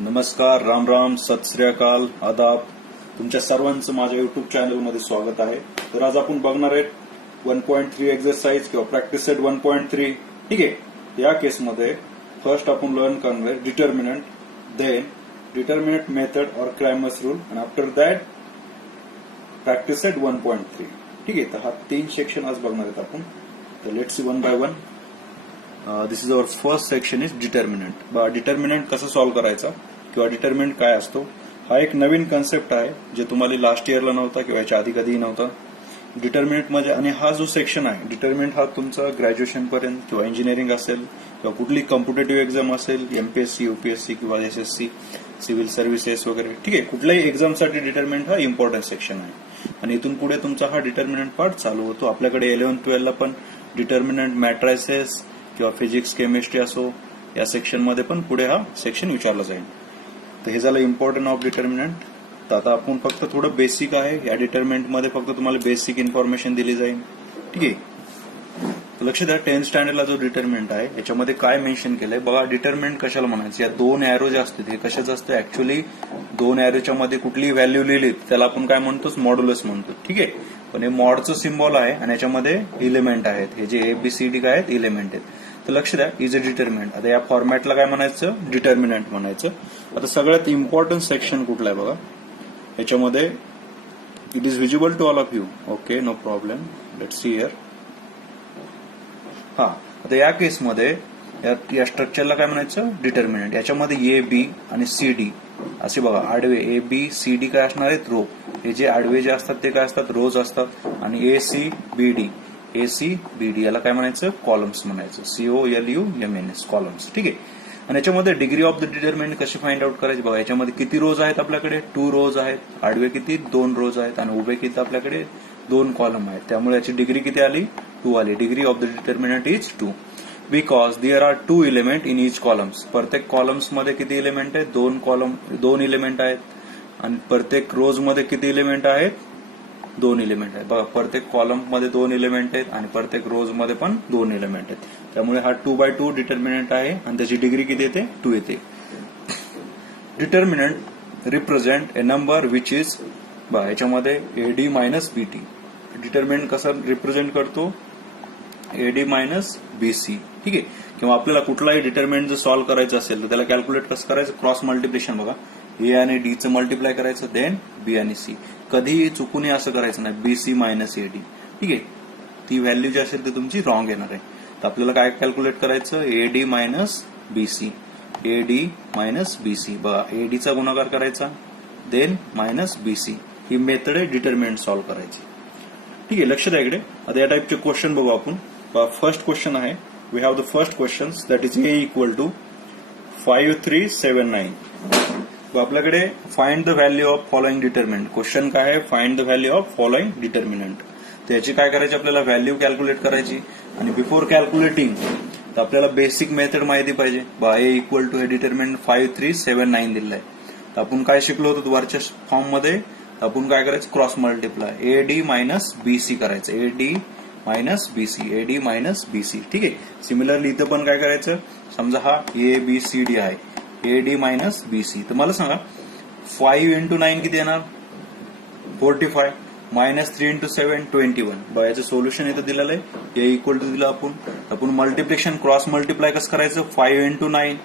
नमस्कार, राम राम, सत श्री अकाल, आदाब. तुमच्या सर्वांचं माझ्या युट्यूब चॅनलमध्ये स्वागत आहे. तर आज आपण बघणार आहेत 1.3 एक्सरसाइज किंवा प्रॅक्टिस सेट 1.3. ठीक आहे. या केसमध्ये फर्स्ट आपण लर्न करणार आहे डिटर्मिनंट, देन डिटर्मिनंट मेथड और क्रायमर्स रूल, आणि आफ्टर दॅट प्रॅक्टिस सेट 1.3. ठीक आहे. तर हा 3 सेक्शन आज बघणार आहेत आपण. तर let's see one by one. This is our first section is determinant. Determinant कसं सॉल्व्ह करायचा किंवा डिटर्मिनंट काय असतो, हा एक नवीन कन्सेप्ट आहे जे तुम्हाला लास्ट इयरला नव्हता किंवा याच्या आधी कधीही नव्हता. डिटर्मिनंट म्हणजे, आणि हा जो सेक्शन आहे डिटर्मिनंट, हा तुमचा ग्रॅज्युएशन पर्यंत किंवा इंजिनिअरिंग असेल किंवा कुठली कॉम्पिटेटिव्ह एक्झाम असेल, एमपीएससी, यूपीएससी किंवा एसएससी, सिव्हिल सर्व्हिसेस वगैरे, ठीक आहे, कुठल्याही एक्झामसाठी डिटर्मिनंट हा इम्पॉर्टंट सेक्शन आहे. आणि इथून पुढे तुमचा हा डिटर्मिनंट पार्ट चालू होतो. आपल्याकडे 11th-12th ला पण डिटर्मिनंट मॅट्रायसेस किंवा फिजिक्स, केमिस्ट्री असो, या सेक्शन मध्ये पण पुढे हा सेक्शन विचारला जाईल. तर हे झालं इम्पॉर्टंट ऑफ डिटर्मिनंट. तर आता आपण फक्त थोडं बेसिक आहे या डिटर्मिनंट मध्ये, फक्त तुम्हाला बेसिक इन्फॉर्मेशन दिली जाईल. ठीक आहे. तर लक्ष द्या, 10th स्टँडर्डला जो डिटर्मिनंट आहे याच्यामध्ये काय मेन्शन केलंय बघा. डिटर्मिनंट कशाला म्हणायचं, या 2 एरो जे असतात हे कशाच असतं, ऍक्च्युअली 2 एरोच्या मध्ये कुठलीही व्हॅल्यू लिहिली त्याला आपण काय म्हणतो, मॉड्युलस म्हणतो. ठीक आहे. पण हे मॉडचं सिम्बॉल आहे आणि याच्यामध्ये इलिमेंट आहेत. हे जे एबीसीडी काय आहेत, इलिमेंट आहेत. तर लक्ष द्या, इज अ डिटर्मिनंट. आता या फॉर्मॅटला काय म्हणायचं, डिटर्मिनंट म्हणायचं. आता सगळ्यात इम्पॉर्टंट सेक्शन कुठला आहे बघा याच्यामध्ये. It is visible to all of you. Okay, no problem. Let's see here. हा, आता या केसमध्ये या स्ट्रक्चरला काय म्हणायचं, डिटर्मिनंट. याच्यामध्ये ए, बी आणि सी, डी असे बघा आडवे, ए, बी, सी, डी काय असणार आहेत, रो. हे जे आडवे जे असतात ते काय असतात, रोज असतात. आणि ए, सी, बी, डी, ए, सी, बी, डी याला काय म्हणायचं, कॉलम्स म्हणायचं. COLUMNS, columns. ठीक आहे. आणि याच्यामध्ये डिग्री ऑफ द डिटर्मिनंट कशी फाइंड आउट करायची बघा. याच्यामध्ये किती रोज आहेत आपल्याकडे, 2 रोज आहेत. आडवे किती, 2 रोज आहेत. आणि उभे किती आपल्याकडे, 2 कॉलम आहेत. त्यामुळे याची डिग्री किती आली, 2 आली. Degree of the determinant is 2 because there are 2 element in each columns. प्रत्येक कॉलम्स मध्ये किती एलिमेंट आहेत, 2 एलिमेंट आहेत. आणि प्रत्येक रोज मध्ये किती एलिमेंट आहेत, 2 एलिमेंट आहेत. बघा, प्रत्येक कॉलम मध्ये 2 एलिमेंट आहेत आणि प्रत्येक रोज मध्ये पण 2 एलिमेंट आहेत. त्यामुळे हा 2x2 डिटर्मिनंट आहे आणि त्याची डिग्री किती येते, 2 येते. Determinant represent A number which is, बघा याच्यामध्ये AD मायनस BT. डिटर्मिनंट कसं रिप्रेझेंट करतो, AD मायनस BC. ठीक आहे. किंवा आपल्याला कुठलाही डिटर्मिनंट जर सॉल्व्ह करायचं असेल तर त्याला कॅल्क्युलेट कसं करायचं, क्रॉस मल्टिप्लिकेशन. बघा, ए आणि डी चं मल्टिप्लाय करायचं, देन बी आणि सी. कधीही चुकूनही असं करायचं नाही, BC मायनस AD. ठीक आहे. ती व्हॅल्यू जी असेल ती तुमची रॉंग येणार आहे. तर आपल्याला काय कॅल्क्युलेट करायचं, AD minus BC, AD minus BC. बघा, AD चा गुणाकार करायचा, देन मायनस BC. ही मेथड आहे डिटर्मिनंट सॉल्व्ह करायची. ठीक आहे. लक्ष द्या इकडे. आता या टाईपचे क्वेश्चन बघू आपण. फर्स्ट क्वेश्चन आहे, we have the first question that is A equal to 5379. आपल्याकडे find the value of following determinant. Question काय आहे, find the value of following determinant. तर याची काय करायची, आपल्याला व्हॅल्यू कॅल्क्युलेट करायची. आणि बिफोर कॅल्क्युलेटिंग तर आपल्याला बेसिक मेथड माहिती पाहिजे. A इक्वल टू हे डिटर्मिनंट 5379 दिलं आहे. तर आपण काय शिकलो होतो वरच्या फॉर्म मध्ये, आपण काय करायचं, cross multiply, AD minus BC करायचं, AD minus BC, AD minus BC. ठीक आहे. सिमिलरली इथं पण काय करायचं, समजा हा ABCD आहे, AD मायनस BC. तर मला सांगा 5 इंटू 9 किती येणार, 45, मायनस 3 इंटू 7 21. बघा, याचं सोल्युशन इथं दिलेलं आहे, A इक्वल टू दिलं आपण मल्टिप्लिकेशन, क्रॉस मल्टिप्लाय कसं करायचं, 5 इंटू 9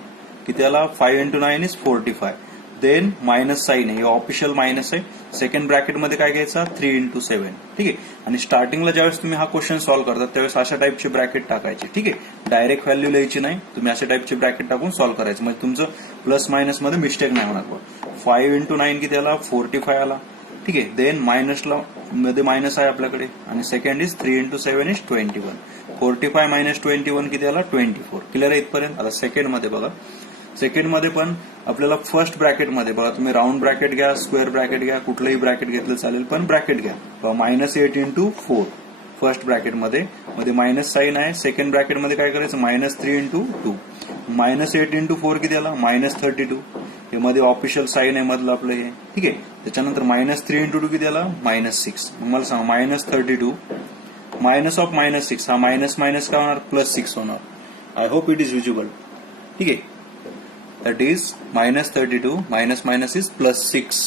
किती आला, 5 इंटू 9 इज 45. देन मायनस साईन आहे, हे ऑफिशियल मायनस आहे. सेकंड ब्रॅकेटमध्ये काय घ्यायचा, 3 इंटू 7. ठीक आहे. आणि स्टार्टिंगला ज्यावेळेस तुम्ही हा क्वेश्चन सॉल्व्ह करतात त्यावेळेस अशा टाईपचे ब्रॅकेट टाकायचे. ठीक आहे. डायरेक्ट व्हॅल्यू लिहायची नाही, तुम्ही अशा टाईपचे ब्रॅकेट टाकून सॉल्व्ह करायचं, म्हणजे तुमचं प्लस मायनस मध्ये मिस्टेक नाही होणार. 5 इंटू 9 किती आला, 45 आला. ठीक आहे. देन मायनसला मध्ये मायनस आहे आपल्याकडे, आणि second is 3 into 7 is 21. 45 minus 21 किती आला, 24. क्लिअर आहे इथपर्यंत. आता सेकंड मध्ये बघा, सेकंड मध्ये पण आपल्याला फर्स्ट ब्रॅकेट मध्ये बघा, तुम्ही राऊंड ब्रॅकेट घ्या, स्क्वेअर ब्रॅकेट घ्या, कुठलंही ब्रॅकेट घेतलं चालेल, पण ब्रॅकेट घ्या. -8 इंटू 4 फर्स्ट ब्रॅकेट मध्ये मायनस साईन आहे. सेकंड ब्रॅकेट मध्ये काय करायचं, -3 इंटू 2. -8 इंटू 4 किती आला, -32. हे मध्ये ऑफिशियल साईन आहे मधलं आपलं हे. ठीक आहे. त्याच्यानंतर -3 इंटू 2 किती आला, -6. मग मला सांगा, -32 मायनस ऑफ -6, हा मायनस मायनस काय होणार, +6 होणार. I hope it is visible. ठीक आहे. that is minus 32 minus minus is plus 6.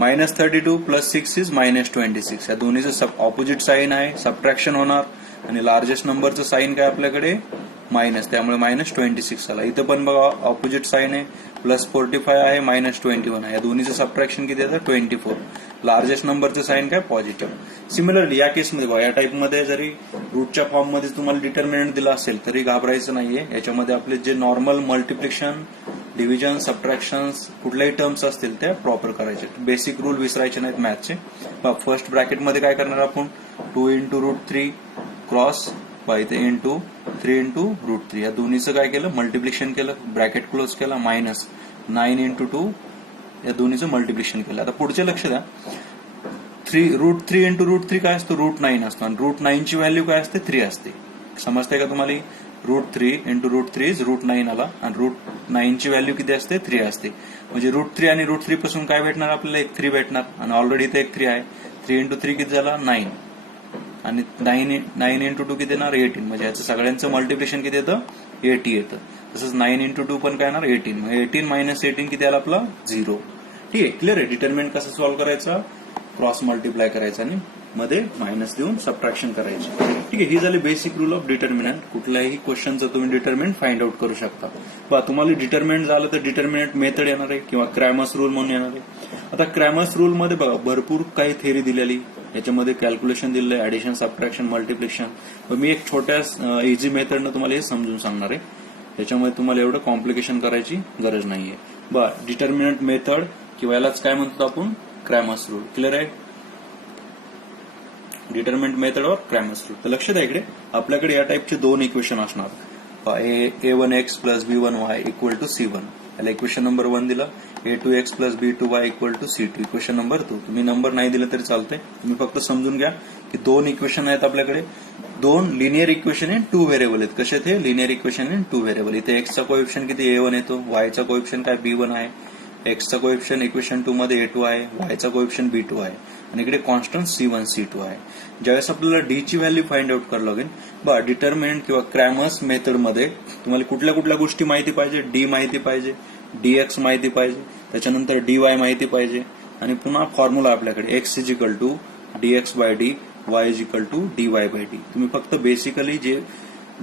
minus 32 plus 6 is minus 26. या दोन्हीचं ऑपोजिट साईन आहे, सबट्रॅक्शन होणार आणि लार्जेस्ट नंबरचं साईन काय आपल्याकडे मायनस, त्यामुळे मायनस 26 आला. इथं पण बघा ऑपोजिट साईन आहे, प्लस 45 आहे, मायनस 21 आहे. या दोन्हीचं सबट्रॅक्शन किती येतं 24. लार्जेस्ट नंबरचं साईन काय पॉझिटिव्ह. सिमिलरली या केसमध्ये बघा, या टाईपमध्ये जरी रूटच्या फॉर्ममध्ये तुम्हाला डिटर्मिनंट दिला असेल तरी घाबरायचं नाहीये. याच्यामध्ये आपले जे नॉर्मल मल्टिप्लिकेशन, डिव्हिजन, सबट्रॅक्शन्स कुठल्याही टर्म्स असतील त्या प्रॉपर करायचे. बेसिक रूल विसरायचे नाहीत मॅथचे. फर्स्ट ब्रॅकेटमध्ये काय करणार आपण 2 इंटू √3 क्रॉस बाय इथे इंटू 3 इंटू √3. या दोन्हीचं काय केलं मल्टिप्लिकेशन केलं, ब्रॅकेट क्लोज केला, मायनस 9 इंटू 2 या दोन्हीचं मल्टिप्लिकेशन केलं. आता पुढचे लक्ष द्या, √3 इंटू √3 काय असतं √9 असतं आणि √9 ची व्हॅल्यू काय असते 3 असते. समजते का तुम्हाला? √3 इंटू √3 इज √9 आला आणि √9 ची व्हॅल्यू किती असते 3 असते. म्हणजे √3 आणि √3 पासून काय भेटणार आपल्याला एक 3 भेटणार आणि ऑलरेडी इथे एक 3 आहे. 3 इंटू 3 किती झाला 9 आणि 9 इंटू 2 किती येणार 18. म्हणजे याचं सगळ्यांचं मल्टिप्लिकेशन किती येतं 80 येतं. तसंच 9 इंटू 2 पण काय येणार 18. म्हणजे 18 मायनस 18 किती आला आपला 0. ठीक आहे, क्लिअर आहे. डिटर्मिनंट कसं सॉल्व्ह करायचा, क्रॉस मल्टिप्लाय करायचा आणि मध्ये मायनस देऊन सबट्रॅक्शन करायची. ठीक आहे, ही झाली बेसिक रूल ऑफ डिटर्मिनंट. कुठल्याही क्वेश्चनचं तुम्ही डिटर्मिनंट फाइंड आउट करू शकता. बा तुम्हाला डिटर्मिनंट झालं तर डिटर्मिनंट मेथड येणार आहे किंवा क्रॅमर्स रूल म्हणून येणार आहे. आता क्रॅमर्स रूल मध्ये बघा भरपूर काही थेरी दिलेली, याच्यामध्ये कॅल्क्युलेशन दिलेलं आहे, ऍडिशन, सबट्रॅक्शन, मल्टिप्लिकेशन. मी एक छोट्या इझी मेथडनं तुम्हाला हे समजून सांगणार आहे. याच्यामध्ये तुम्हाला एवढं कॉम्प्लिकेशन करायची गरज नाहीये. बा डिटर्मिनंट मेथड किंवा यालाच काय म्हणतो आपण क्रॅमर्स रूल. क्लिअर आहे? Determinant method or Cramer's rule. तर लक्ष द्या, इकडे आपल्याकडे या टाईपचे 2 इक्वेशन असणार. a1x plus b1y equal to c1. याला इक्वेशन नंबर 1 दिला. a2x plus b2y equal to c2 equation number 2. तुम्ही नंबर नाही दिलं तरी चालतंय. तुम्ही फक्त समजून घ्या की 2 इक्वेशन आहेत आपल्याकडे. 2 लिनियर इक्वेशन इन 2 व्हेरिएबल आहेत. कसे ते लिनियर इक्वेशन इन 2 व्हेरिएबल. इथे x चा कोएफिशियंट किती a1 येतो, y चा कोएफिशियंट काय b1 आहे, x चा कोएफिशियंट इक्वेशन 2 मध्ये a2 आहे, y चा कोएफिशियंट b2 आहे आणि इकडे कॉन्स्टंट c1 c2 आहे. ज्यावेळेस आपल्याला d ची व्हॅल्यू फाइंड आउट करावं लागेल. बा डिटर्मिनंट किंवा क्रॅमर्स मेथड मध्ये तुम्हाला कुठल्या कुठल्या गोष्टी माहिती पाहिजे, d माहिती पाहिजे, dx माहिती पाहिजे, त्याच्यानंतर dy माहिती पाहिजे आणि पुन्हा फॉर्म्युला आपल्याकडे x is equal to dx by D, y is equal to dy by D. तुम्ही फक्त बेसिकली जे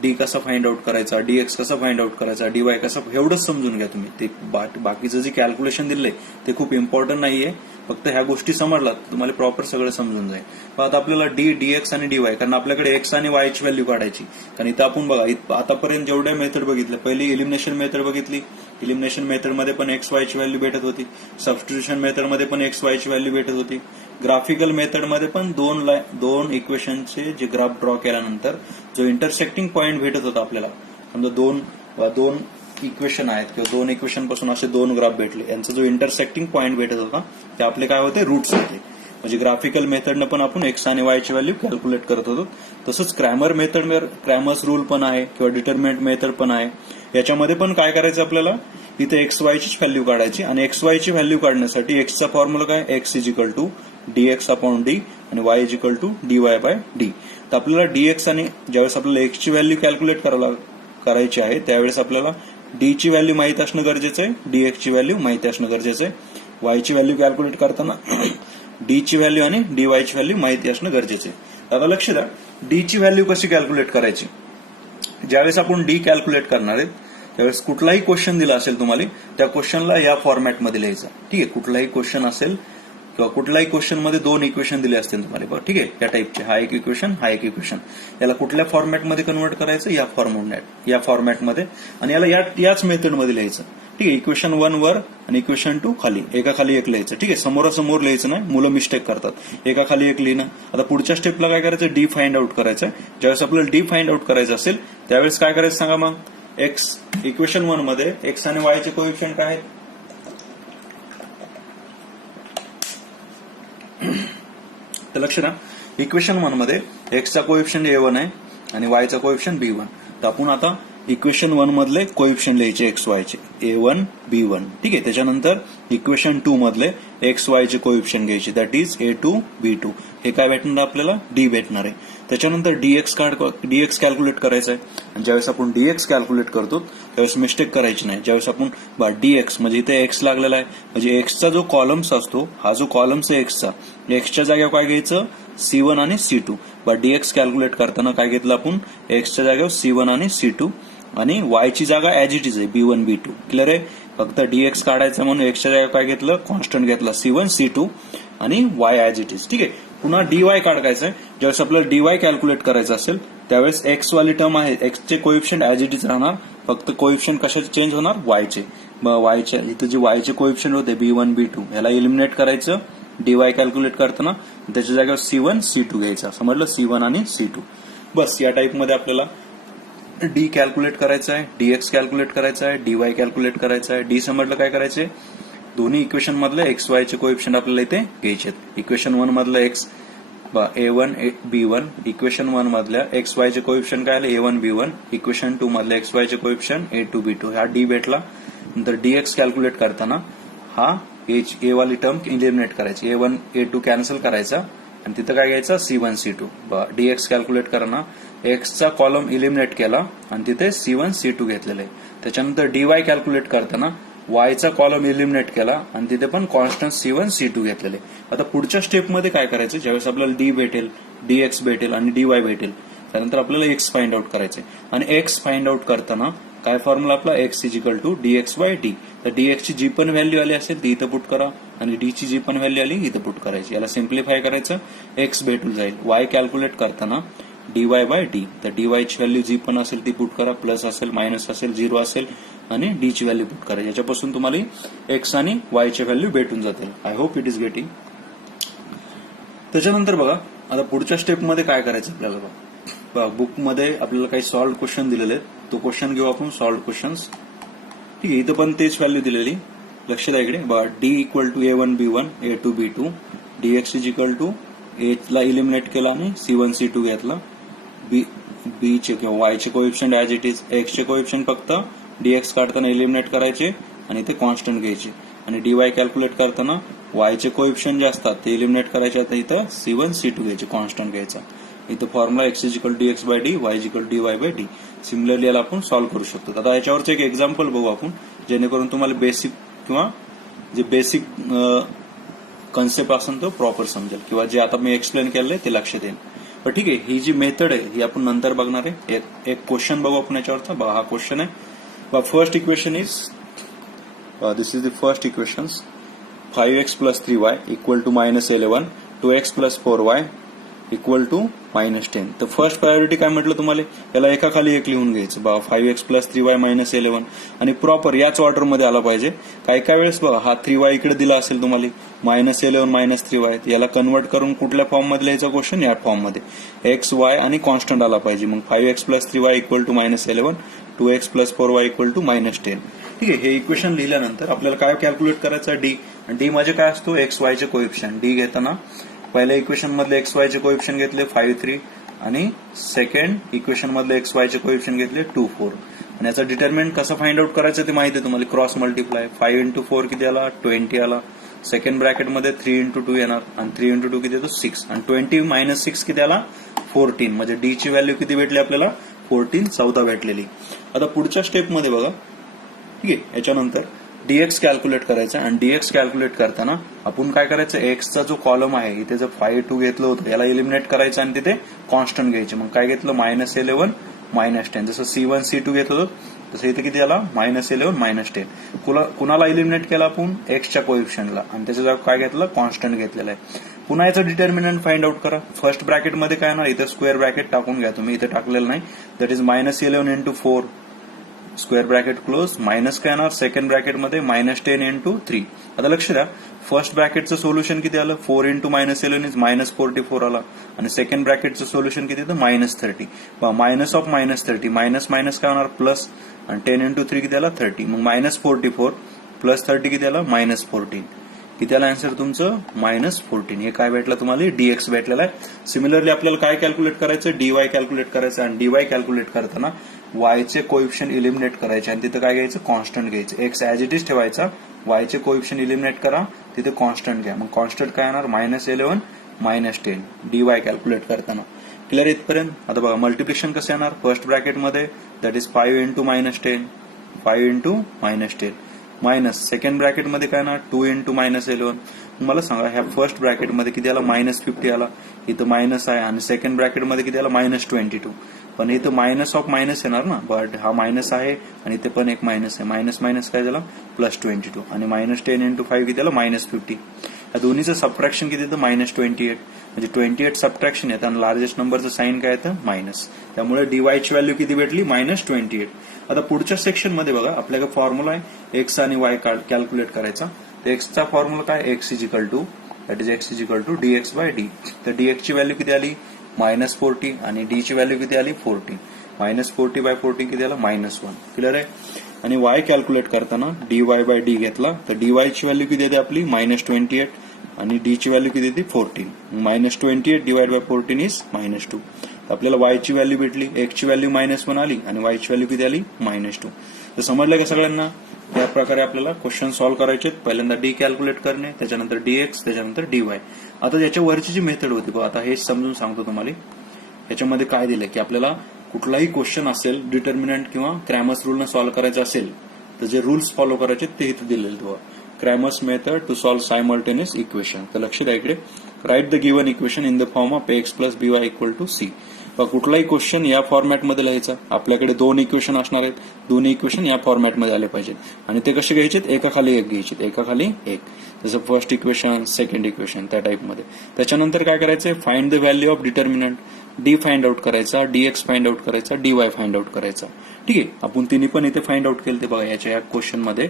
डी कसा फाइंड आउट करायचा, डीएक्स कसा फाइंड आउट करायचा, डीवाय कसा, एवढंच समजून घ्या तुम्ही. ते बाकीचं जे कॅल्क्युलेशन दिलंय ते खूप इम्पॉर्टंट नाहीये. फक्त ह्या गोष्टी समजलात तुम्हाला प्रॉपर सगळं समजून जाईल. आता आपल्याला डीएक्स आणि डीवाय, कारण आपल्याकडे एक्स आणि वाय ची व्हॅल्यू काढायची. कारण इथं आपण बघा आतापर्यंत जेवढ्या मेथड बघितल्या, पहिली इलिमिनेशन मेथड बघितली. इलिमिनेशन मेथडमध्ये पण एक्स वाय ची व्हॅल्यू भेटत होती. सबस्टिट्यूशन मेथडमध्ये पण एक्स वाय ची व्हॅल्यू भेटत होती. ग्राफिकल मेथडमध्ये पण दोन इक्वेशनचे जे ग्राफ ड्रॉ केल्यानंतर जो इंटरसेक्टिंग पॉइंट भेटत होता आपल्याला, समजा दोन इक्वेशन आहेत किंवा 2 इक्वेशन पासून असे 2 ग्राफ भेटले, यांचा जो इंटरसेक्टिंग पॉइंट भेटत होता ते आपले काय होते रूट्स होते. म्हणजे ग्राफिकल मेथडनं पण आपण एक्स आणि वाय ची व्हॅल्यू कॅल्क्युलेट करत होतो. तसंच क्रॅमर्स रूल पण आहे किंवा डिटर्मिनंट मेथड पण आहे. याच्यामध्ये पण काय करायचं आपल्याला, इथे एक्स वाय ची व्हॅल्यू काढायची आणि एक्स वाय ची व्हॅल्यू काढण्यासाठी एक्सचा फॉर्म्युला काय, X is equal to dx upon D आणि y is equal to dy by D. तर आपल्याला dx आणि ज्यावेळेस आपल्याला x ची व्हॅल्यू कॅल्क्युलेट करायची आहे त्यावेळेस आपल्याला d ची व्हॅल्यू माहित असणं गरजेचं आहे, dx ची व्हॅल्यू माहिती असणं गरजेचं आहे. y ची व्हॅल्यू कॅल्क्युलेट करताना d ची व्हॅल्यू आणि dy ची व्हॅल्यू माहिती असणं गरजेचं आहे. आता लक्ष द्या, d ची व्हॅल्यू कशी कॅल्क्युलेट करायची. ज्यावेळेस आपण d कॅल्क्युलेट करणार आहे त्यावेळेस कुठलाही क्वेश्चन दिला असेल तुम्हाला, त्या क्वेश्चनला या फॉर्मॅटमध्ये लिहायचा. ठीक आहे, कुठलाही क्वेश्चन असेल किंवा कुठल्याही क्वेश्चन मध्ये 2 इक्वेशन दिले असतील तुम्हाला, ठीक आहे, या टाईपचे, हा एक इक्वेशन, हा एक इक्वेशन, याला कुठल्या फॉर्मॅटमध्ये कन्वर्ट करायचं, या फॉर्मॅटमध्ये, आणि याला याच मेथडमध्ये लिहायचं. ठीक आहे, इक्वेशन 1 वर आणि इक्वेशन 2 खाली, एका खाली एक लिहायचं. ठीक आहे, समोरासमोर लिहायचं नाही, मुलं मिस्टेक करतात. एका खाली एक लिहिणं. आता पुढच्या स्टेपला काय करायचं, डी फाइंड आउट करायचं. ज्यावेळेस आपल्याला डी फाइंड आउट करायचं असेल त्यावेळेस काय करायचं सांगा मग. एक्स, इक्वेशन 1 मध्ये एक्स आणि वाय चे कोएफिशियंट काय आहेत, तर लक्ष द्या, इक्वेशन 1 मध्ये एक्सचा कोएफिशियंट a1 आहे आणि वायचा कोएफिशियंट b1. तर आपण आता इक्वेशन 1 मधले कोइफिशियंट लिहायचे एक्स वायचे A1 B1. ठीक आहे. त्याच्यानंतर इक्वेशन 2 मधले एक्स वायचे कोइफिशियंट घ्यायचे दॅट इज A2 B2. हे काय भेटणार आपल्याला डी भेटणार आहे. त्याच्यानंतर डीएक्स कॅल्क्युलेट करायचं आहे. आणि ज्यावेळेस आपण डीएक्स कॅल्क्युलेट करतो त्यावेळेस मिस्टेक करायची नाही. ज्यावेळेस आपण डीएक्स म्हणजे इथे एक्स लागलेला आहे म्हणजे एक्सचा जो कॉलम्स असतो हा जो कॉलम्स आहे एक्सचा एक्सच्या जागेवर काय घ्यायचं C1 आणि C2. डीएक्स कॅल्क्युलेट करताना काय घेतलं आपण एक्सच्या जागेवर C1 आणि C2 आणि वायची जागा ऍज इट इज आहे B1 B2. क्लिअर आहे. फक्त डीएक्स काढायचं म्हणून एक्सच्या जागेवर काय घेतलं कॉन्स्टंट घेतला C1 C2 आणि वाय ऍज इट इज. ठीक आहे. पुन्हा डीवाय काढायचं आहे. ज्यावेळेस आपल्याला डीवाय कॅल्क्युलेट करायचं असेल त्यावेळेस एक्स वाली टर्म आहे एक्सचे कोइफिशियंट ऍज इट इज राहणार. फक्त कोइफिशियंट कशाचे चेंज होणार वायचे. वायचे इथे जे वायचे कोइफिशियंट होते B1 B2 ह्याला इलिमिनेट करायचं डीवाय कॅल्क्युलेट करताना त्याच्या जागेवर C1 C2 घ्यायचा. समजलं C1 आणि C2. बस या टाईपमध्ये आपल्याला डी कॅल्क्युलेट करायचं आहे डीएक्स कॅल्क्युलेट करायचं आहे डीवाय कॅल्क्युलेट करायचं आहे. डी समजलं काय करायचे दोन्ही इक्वेशन मधले एक्स वायचे कोइफिशियंट आपल्याला इथे घ्यायचे. इक्वेशन 1 मधलं एक्स A1 B1 इक्वेशन 1 मधल्या एक्स वायचे कोइफिशियंट काय आले A1 B1. इक्वेशन 2 मधल्या एक्स वायचे कोइफिशियंट A2 B2. हा डी भेटला. नंतर डीएक्स कॅल्क्युलेट करताना हा ए वाली टर्म इलिमिनेट करायची A1 A2 कॅन्सल करायचा आणि तिथं काय घ्यायचं C1 C2. डीएक्स कॅल्क्युलेट करताना एक्सचा कॉलम इलिमिनेट केला आणि तिथे C1 C2 घेतलेलं आहे. त्याच्यानंतर डीवाय कॅल्क्युलेट करताना वायचा कॉलम इलिमिनेट केला आणि तिथे पण कॉन्स्टंट C1 C2 घेतलेले. आता पुढच्या स्टेपमध्ये काय करायचं ज्यावेळेस आपल्याला डी भेटेल डीएक्स भेटेल आणि डीवाय भेटेल त्यानंतर आपल्याला एक्स फाइंड आउट करायचे. आणि एक्स फाइंड आउट करताना काय फॉर्म्युला आपला X is equal to DX by D. तर डीएक्सची जी पण व्हॅल्यू आली असेल ती इथं पुट करा आणि डी ची जी पण व्हॅल्यू आली इथं पुट करायची. याला सिम्प्लिफाय करायचं एक्स भेटून जाईल. वाय कॅल्क्युलेट करताना डीवाय बाय डी. तर डीवाय ची व्हॅल्यू जी पण असेल ती पुट करा. प्लस असेल मायनस असेल 0 असेल आणि डी ची व्हॅल्यू पुट करा. याच्यापासून तुम्हाला एक्स आणि वाय ची व्हॅल्यू भेटून जातील. I hope it is getting. त्याच्यानंतर बघा आता पुढच्या स्टेपमध्ये काय करायचं आपल्याला बघा बुकमध्ये आपल्याला काही सॉल्व्ह क्वेश्चन दिलेले आहेत. तो क्वेश्चन घेऊ आपण सॉल्व्ह क्वेश्चन्स. ठीक आहे. इथं पण तेच व्हॅल्यू दिलेली लक्ष द्या इकडे. D equal to A1 B1 A2 B2 DX is equal to A ला इलिमिनेट केला आणि C1 C2 घेतला. बी चे किंवा वाय चे coefficient as it is x चे कोइफिशियंट फक्त डीएक्स काढताना इलिमिनेट करायचे आणि ते कॉन्स्टंट घ्यायचे. आणि डीवाय कॅल्क्युलेट करताना वाय चे कोइफिशियंट जे असतात ते इलिमिनेट करायचे. आता इथं C1 C2 घ्यायचे कॉन्स्टंट घ्यायचा. इथं formula x is equal dx by d y is equal dy by d. Similarly याला आपण सॉल्व्ह करू शकतो. आता याच्यावरचं एक एक्झाम्पल बघू आपण जेणेकरून तुम्हाला बेसिक किंवा जे बेसिक कन्सेप्ट असेल तो प्रॉपर समजेल किंवा जे आता मी एक्सप्लेन केलंय ते लक्षात येईल. पण ठीक आहे ही जी मेथड आहे ही आपण नंतर बघणार आहे. एक क्वेश्चन बघू आपण याच्यावरचा. बघा हा क्वेश्चन आहे. First equation is this is the first equation 5x plus 3y equal to -11 2x plus 4y equal to -10. तर फर्स्ट प्रायोरिटी काय म्हटलं तुम्हाला याला एका खाली एक लिहून घ्यायचं. 5x plus 3y -11 आणि प्रॉपर याच ऑर्डर मध्ये आला पाहिजे. काही वेळेस बघा हा 3y इकडे दिला असेल तुम्हाला -11 -3y याला कन्वर्ट करून कुठल्या फॉर्म मध्ये लिहायचा क्वेश्चन या फॉर्म मध्ये एक्स वाय आणि कॉन्स्टंट आला पाहिजे. मग 5x plus 3y equal to -11 2x plus 4y equal to -10. ठीक आहे. हे इक्वेशन लिहिल्यानंतर आपल्याला काय कॅल्क्युलेट करायचं डी. डी म्हणजे काय असतो एक्स वाय चे कोइफिशियंट. डी घेताना पहिल्या इक्वेशन मधले एक्स वाय चे कोइफिशियंट घेतले 5 3 आणि सेकंड इक्वेशन मधले एक्स वाय चे कोइफिशियंट घेतले 2 4. आणि याचा डिटर्मिनंट कसं फाइंड आउट करायचं ते माहिती आहे तुम्हाला. क्रॉस मल्टिप्लाय 5 into 4 किती आला 20 आला. सेकंड ब्रॅकेट मध्ये 3 into 2 येणार आणि 3 into 2 किती येतो 6 आणि 20 - 6 किती आला 14. म्हणजे डी ची व्हॅल्यू किती भेटली आपल्याला 14 14 भेटलेली. आता पुढच्या स्टेपमध्ये बघा. ठीक आहे. याच्यानंतर डीएक्स कॅल्क्युलेट करायचं आणि डीएक्स कॅल्क्युलेट करताना आपण काय करायचं एक्सचा जो कॉलम आहे इथे जर 5 2 घेतलं होतं याला इलिमिनेट करायचं आणि तिथे कॉन्स्टंट घ्यायचे. मग काय घेतलं -11 -10. जसं C1 C2 घेत होतो तसं इथे किती आला -11 -10. कुणाला इलिमिनेट केला आपण एक्सच्या कोइफिशियंटला आणि त्याच्या जागा काय घेतलं कॉन्स्टंट घेतलेला आहे. पुन्हा याचं डिटर्मिनंट फाइंड आउट करा. फर्स्ट ब्रॅकेट मध्ये काय ना इथं स्क्वेअर ब्रॅकेट टाकून घ्या तुम्ही. इथे टाकलेलं नाही. That is -11 into 4 square bracket close minus काय येणार सेकंड ब्रॅकेट मध्ये -10 into 3. आता लक्ष द्या फर्स्ट ब्रॅकेटचं सोल्युशन किती आलं 4 into -11 इज -44 आला आणि सेकंड ब्रॅकेटचं सोल्युशन किती येतं -30. मायनस ऑफ -30 मायनस मायनस काय होणार प्लस आणि 10 into 3 किती आला 30. मग -44 प्लस 30 किती आला -14. किती आला आन्सर तुमचं -14. हे काय भेटलं तुम्हाला डीएक्स भेटलेला आहे. सिमिलरली आपल्याला काय कॅल्क्युलेट करायचं डीवाय कॅल्क्युलेट करायचं आणि डीवाय कॅल्क्युलेट करताना वायचे कोइफिशियंट इलिमिनेट करायचे आणि तिथं काय घ्यायचं, कॉन्स्टंट घ्यायचं. एक्स ऍज इट इज ठेवायचा, वायचे कोइफिशियंट इलिमिनेट करा, तिथे कॉन्स्टंट घ्या. मग कॉन्स्टंट काय येणार, -11 -10 dy कॅल्क्युलेट करताना. क्लिअर इथपर्यंत. आता बघा मल्टिप्लिकेशन कसं येणार, फर्स्ट ब्रॅकेटमध्ये दॅट इज 5 × -10 5 × -10 मायनस सेकंड ब्रॅकेटमध्ये काय ना 2 × -11. मला सांगा ह्या फर्स्ट ब्रॅकेटमध्ये किती आला, -50 आला. इथं मायनस आहे आणि सेकंड ब्रॅकेटमध्ये किती आला, -22. पण इथं मायनस ऑफ मायनस येणार ना, बट हा मायनस आहे आणि इथे पण एक मायनस आहे. मायनस मायनस काय झालं, +22 आणि -10 × 5 किती आलं, -50. या दोन्हीचं सबट्रॅक्शन किती येतं, -28. म्हणजे 28 सबट्रॅक्शन येतं आणि लार्जेस्ट नंबरचं साईन काय येतं, मायनस. त्यामुळे dy ची व्हॅल्यू किती भेटली, -28. आता पुढच्या सेक्शन मध्ये बघा आपल्याकडे फॉर्म्युला आहे एक्स आणि वाय कॅल्क्युलेट करायचा. तर एक्सचा फॉर्म्युला काय, x = dx/d. तर dx ची व्हॅल्यू किती आली, -40 आणि d ची व्हॅल्यू किती आली, 40. -40/40 किती आला, -1. क्लिअर आहे. आणि y कॅल्क्युलेट करताना dy/d घेतला तर dy ची व्हॅल्यू किती येते आपली, -28 आणि d ची व्हॅल्यू किती येते, 14. -28 / 14 इज -2. आपल्याला y ची व्हॅल्यू भेटली, x ची व्हॅल्यू -1 आली आणि y ची व्हॅल्यू किती आली, -2. तर समजलं का सगळ्यांना. त्या प्रकारे आपल्याला क्वेश्चन सॉल्व्ह करायचे. पहिल्यांदा d कॅल्क्युलेट करणे, त्याच्यानंतर dx, त्याच्यानंतर dy. आता याच्या वरची जी मेथड होती बघा, आता हे समजून सांगतो तुम्हाला. याच्यामध्ये काय दिलंय की आपल्याला कुठलाही क्वेश्चन असेल डिटर्मिनंट किंवा क्रॅमर्स रूलनं सॉल्व्ह करायचं असेल तर जे रूल्स फॉलो करायचे ते इथे दिलेले बघा. Cramer's method to solve simultaneous equation. तर लक्ष द्या इकडे, right the given equation in the form of x + by = c. कुठलाही क्वेश्चन या फॉर्मॅटमध्ये लिहायचा. आपल्याकडे 2 इक्वेशन असणार आहेत, दोन्ही इक्वेशन या फॉर्मॅटमध्ये आले पाहिजेत आणि ते कसे घ्यायचे, एकाखाली एक घ्यायचे, एकाखाली एक. जसं फर्स्ट इक्वेशन, सेकंड इक्वेशन त्या टाईपमध्ये. त्याच्यानंतर काय करायचं, find the value of determinant. d find out करायचा, dx फाइंड आउट करायचा, dy फाइंड आउट करायचा. ठीक आहे. आपण तिन्ही पण इथे फाइंड आउट केले ते बघा. या क्वेश्चन मध्ये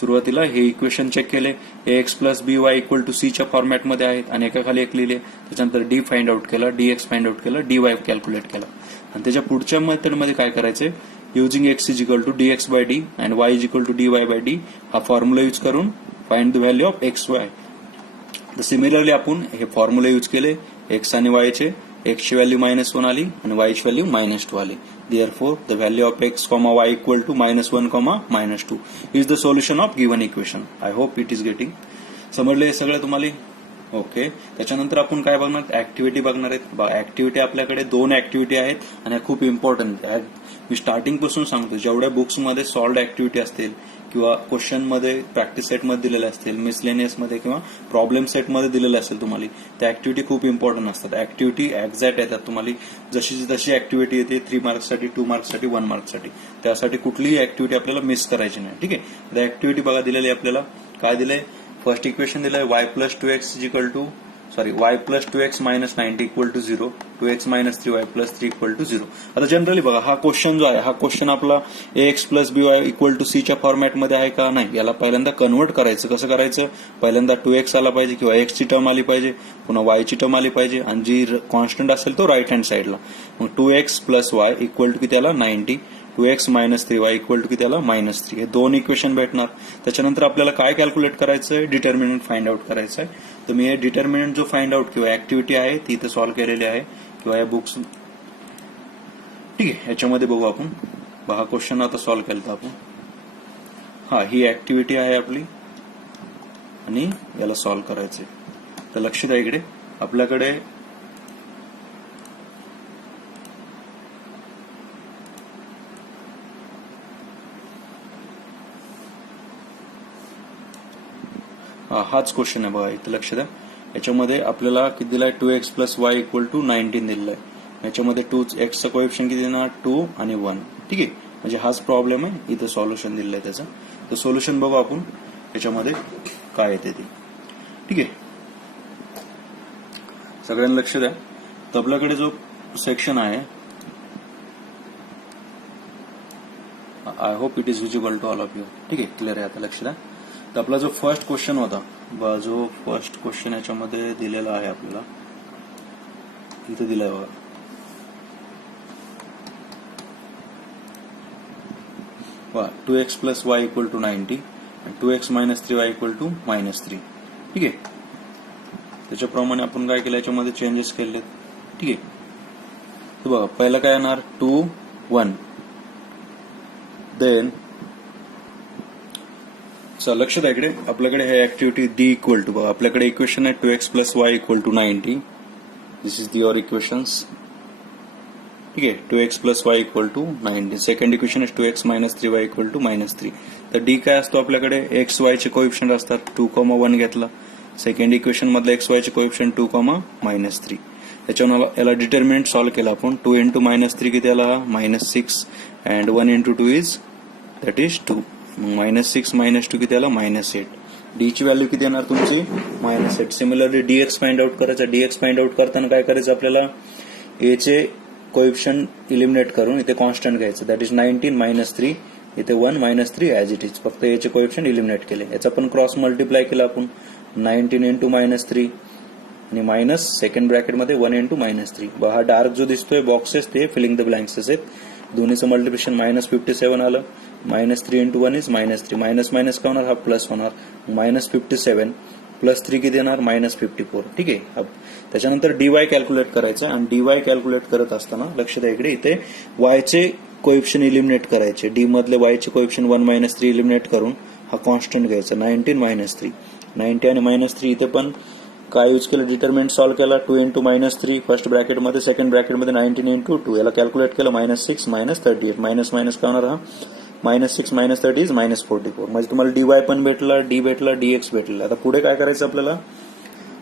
सुरुवातीला हे इक्वेशन चेक केले, ax + by = c च्या फॉर्मॅटमध्ये आहेत आणि एकाखाली एक लिहिले. त्याच्यानंतर d फाइंड आउट केला, dx फाइंड आउट केला, dy कॅल्क्युलेट केला. आणि त्याच्या पुढच्या मेथडमध्ये काय करायचंय, using x = dx/d and y = dy/d हा फॉर्म्युला यूज करून find the value of xy. तर सिमिलरली आपण हे फॉर्म्युला यूज केले x आणि y चे. x ची व्हॅल्यू -1 आली आणि y ची व्हॅल्यू -2 आली. Therefore, the value of x, y equal to -1, -2 is the solution of given equation. I hope it is getting. समजले सगळं तुम्हाला. ओके. त्याच्यानंतर आपण काय बघणार, ऍक्टिव्हिटी बघणार आहेत. ऍक्टिव्हिटी आपल्याकडे 2 ऍक्टिव्हिटी आहेत आणि ह्या खूप इम्पॉर्टंट आहेत. मी स्टार्टिंग पासून सांगतो, जेवढ्या बुक्समध्ये सॉल्व्ड ऍक्टिव्हिटी असतील किंवा क्वेश्चन मध्ये प्रॅक्टिस सेटमध्ये दिलेले असतील, मिसलेनियस मध्ये किंवा प्रॉब्लेम सेटमध्ये दिलेले असेल तुम्हाला, त्या ऍक्टिव्हिटी खूप इम्पॉर्टंट असतात. ऍक्टिव्हिटी एक्झॅक्ट येतात तुम्हाला. जशी जशी ऍक्टिव्हिटी येते 3 मार्क्ससाठी, 2 मार्क्ससाठी, 1 मार्क्ससाठी, त्यासाठी कुठलीही ऍक्टिव्हिटी आपल्याला मिस करायची नाही. ठीक आहे. तर ऍक्टिव्हिटी बघा दिलेली आपल्याला. काय दिलंय, फर्स्ट इक्वेशन दिलंय y + 2x - 90 = 0, 2x - 3y + 3 = 0. आता जनरली बघा हा क्वेश्चन जो आहे, हा क्वेश्चन आपला ax + by = c च्या फॉर्मॅटमध्ये आहे का नाही, याला पहिल्यांदा कन्वर्ट करायचं. कसं करायचं, पहिल्यांदा 2x आला पाहिजे किंवा x ची टर्म आली पाहिजे, पुन्हा y ची टर्म आली पाहिजे आणि जी कॉन्स्टंट असेल तो राईट हँड साईडला. मग 2x + y = किती आला, 90. 2x - 3y = किती आला, -3. हे 2 इक्वेशन भेटणार. त्याच्यानंतर आपल्याला काय कॅल्क्युलेट करायचंय, डिटर्मिनंट फाइंड आउट करायचं आहे. तर मी हे डिटर्मिनंट जो फाइंड आउट किंवा ऍक्टिव्हिटी आहे ती इथं सॉल्व्ह केलेली आहे किंवा या बुक्स. ठीक आहे. याच्यामध्ये बघू आपण. हा क्वेश्चन आता सॉल्व्ह केला आपण. हा, ही ऍक्टिव्हिटी आहे आपली आणि याला सॉल्व्ह करायचंय. तर लक्ष द्या इकडे, आपल्याकडे हाच क्वेश्चन आहे बघा. इथं लक्ष द्या. याच्यामध्ये आपल्याला किती दिलाय, 2x + y = 19 दिलेला आहे. याच्यामध्ये 2x चा कोएफिशियंट किती देणार, 2 आणि 1. ठीक आहे. म्हणजे हाच प्रॉब्लेम आहे. इथं सॉल्युशन दिलेलं आहे त्याचं. तर सोल्युशन बघू आपण याच्यामध्ये काय येते ते. ठीक आहे. सगळ्यांना लक्ष द्या. तर आपल्याकडे जो सेक्शन आहे, I hope it is visible to all of you. ठीक आहे. क्लिअर आहे. आता लक्ष द्या. तर आपला जो फर्स्ट क्वेश्चन होता, जो फर्स्ट क्वेश्चन याच्यामध्ये दिलेला आहे आपल्याला, इथे दिलाय बघा. वा 2x + y = 90 आणि 2x - 3y = -3. ठीक आहे. त्याच्याप्रमाणे आपण काय केलं, याच्यामध्ये चेंजेस केले. ठीक आहे. तर बघा पहिला काय येणार, 2 1 देन लक्ष द्या इकडे, आपल्याकडे हे ऍक्टिव्हिटी डी इक्वल टू, बघा आपल्याकडे इक्वेशन आहे 2x + y = 90. This is your equations. ठीक आहे, 2x + y = 90. सेकंड इक्वेशन आहे 2x - 3y = -3. तर डी काय असतो आपल्याकडे, एक्स वाय चे कोएफिशियंट असतात. 2,1 घेतला. सेकंड इक्वेशन मधलं एक्स वाय चे कोएफिशियंट 2,-3. त्याच्यावर याला डिटर्मिनंट सॉल्व्ह केला आपण. 2 × -3 किती आला, -6 अँड 1 × 2 इज दॅट इज 2. -6 - 2 किती आला, -8. डी ची व्हॅल्यू किती येणार तुमची, -8. सिमिलरली डीएक्स फाइंड आउट करायचा. डीएक्स फाइंड आउट करताना काय करायचं आपल्याला, ए चे कोएफिशियंट इलिमिनेट करून इथे कॉन्स्टंट घ्यायचं. दॅट इज 19 - 3, इथे 1 - 3 ॲज इट इज. फक्त ए चे कोएफिशियंट इलिमिनेट केले. याचा पण क्रॉस मल्टिप्लाय केला आपण. 19 × -3 आणि मायनस सेकंड ब्रॅकेटमध्ये 1 × -3. हा डार्क जो दिसतोय बॉक्सेस ते फिलिंग द ब्लँक्सेस आहेत. दोन्हीचं मल्टिप्लिकेशन -57 आलं. -3 × 1 इज -3. मायनस मायनस का होणार, हा प्लस होणार. -57 + 3 किती येणार, -54. ठीक आहे. त्याच्यानंतर डीवाय कॅल्क्युलेट करायचं आणि डीवाय कॅल्क्युलेट करत असताना लक्ष द्या इकडे, इथे वायचे कोएफिशियंट इलिमिनेट करायचे. डी मधले वायचे कोएफिशियंट 1 - 3 इलिमिनेट करून हा कॉन्स्टंट घ्यायचा. 19 - 3. 90 आणि -3 इथे पण काय यूज केलं, डिटर्मिनंट सॉल्व्ह केला. 2 × -3 फर्स्ट ब्रॅकेटमध्ये, सेकंड ब्रॅकेटमध्ये 19 × 2. याला कॅल्क्युलेट केलं. -6 - 38. मायनस मायनस काय होणार, हा -6 - 30 इज -44. म्हणजे तुम्हाला डीवाय पण भेटला, डी भेटला, डीएक्स भेटला. आता पुढे काय करायचं आपल्याला,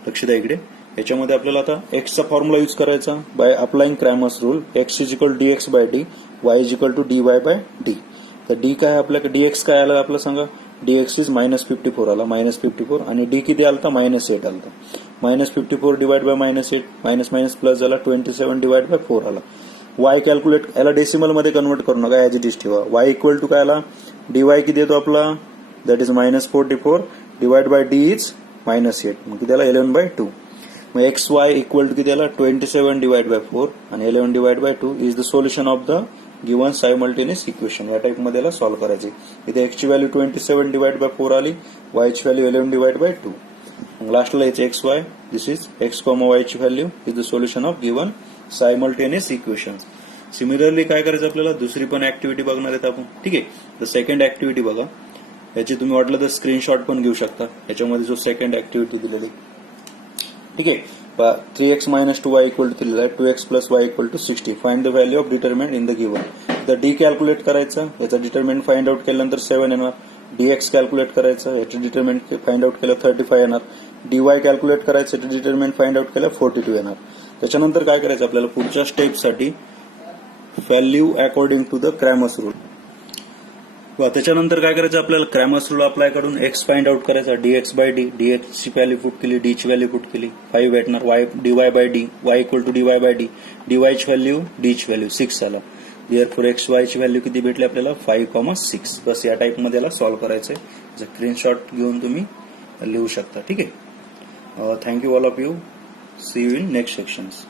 लक्ष द्या इकडे. याच्यामध्ये आपल्याला आता एक्सचा फॉर्म्युला यूज करायचा by applying Cramer's rule. x = dx/d, y = dy/d. तर डी काय आपल्याकडे, डीएक्स काय आला आपलं सांगा, dx इज -54 आला, -54. आणि डी किती आलता, -8 आलता. -54 divide by -8, minus minus plus झाला. 27 डिवाइड बाय 4 आला. y कॅल्क्युलेट, याला डेसिमल मध्ये कन्वर्ट करू नका, ॲज इट इज ठेवा. y = काय आला, dy किती येतो आपला, that is -44 divide by D is -8. मग किती आला, 11/2. मग एक्स वाय इक्वल टू किती आला, 27 डिवाइड बाय 4 आणि 11 divide by 2 is the solution of the given simultaneous equation. या टाइप मध्ये सॉल्व्ह करायचे. इथे एक्स ची व्हॅल्यू 27 डिवाइड बाय 4 आली, वाय ची व्हॅल्यू 11 डिवाइड बाय 2. मग लास्टला याचे x Y, this is x, y ची value is the solution of given simultaneous equation. Similarly काय करायचं आपल्याला, दुसरी पण ऍक्टिव्हिटी बघणार आहेत आपण. ठीक आहे. तर सेकंड ऍक्टिव्हिटी बघा. याची तुम्ही वाटलं तर स्क्रीनशॉट पण घेऊ शकता. याच्यामध्ये जो सेकंड ऍक्टिव्हिटी दिलेली, ठीक आहे, 3x - 2y = दिलेला आहे. 2x + y = 60. Find the value of determinant in the given. तर डी कॅल्क्युलेट करायचं, याचा डिटर्मिनंट फाइंड आउट केल्यानंतर 7 येणार. डीएक्स कॅल्क्युलेट करायचं, याचे डिटर्मिनंट फाइंड आउट केलं 35 येणार. डीवाय कॅल्क्युलेट करायचं, याचे डिटर्मिनंट फाइंड आउट केलं 42 येणार. त्याच्यानंतर काय करायचं आपल्याला, पुढच्या स्टेपसाठी value according to the Cramer's rule. त्याच्यानंतर काय करायचं आपल्याला, क्रॅमर्स रूल अप्लाय करून एक्स फाइंड आउट करायचा. dx/d, dx ची व्हॅल्यू पुट केली, डी ची व्हॅल्यू पुट केली, 5 भेटणार. dy/d, y = dy/d, dy ची व्हॅल्यू, डी ची व्हॅल्यू 6 आला. देअरफॉर एक्स वाय ची व्हॅल्यू किती भेटली आपल्याला, 5,6. बस या टाइप मध्ये याला सॉल्व्ह करायचंय. स्क्रीनशॉट घेऊन तुम्ही लिहू शकता. ठीक आहे. Thank you all of you. See you in next sections.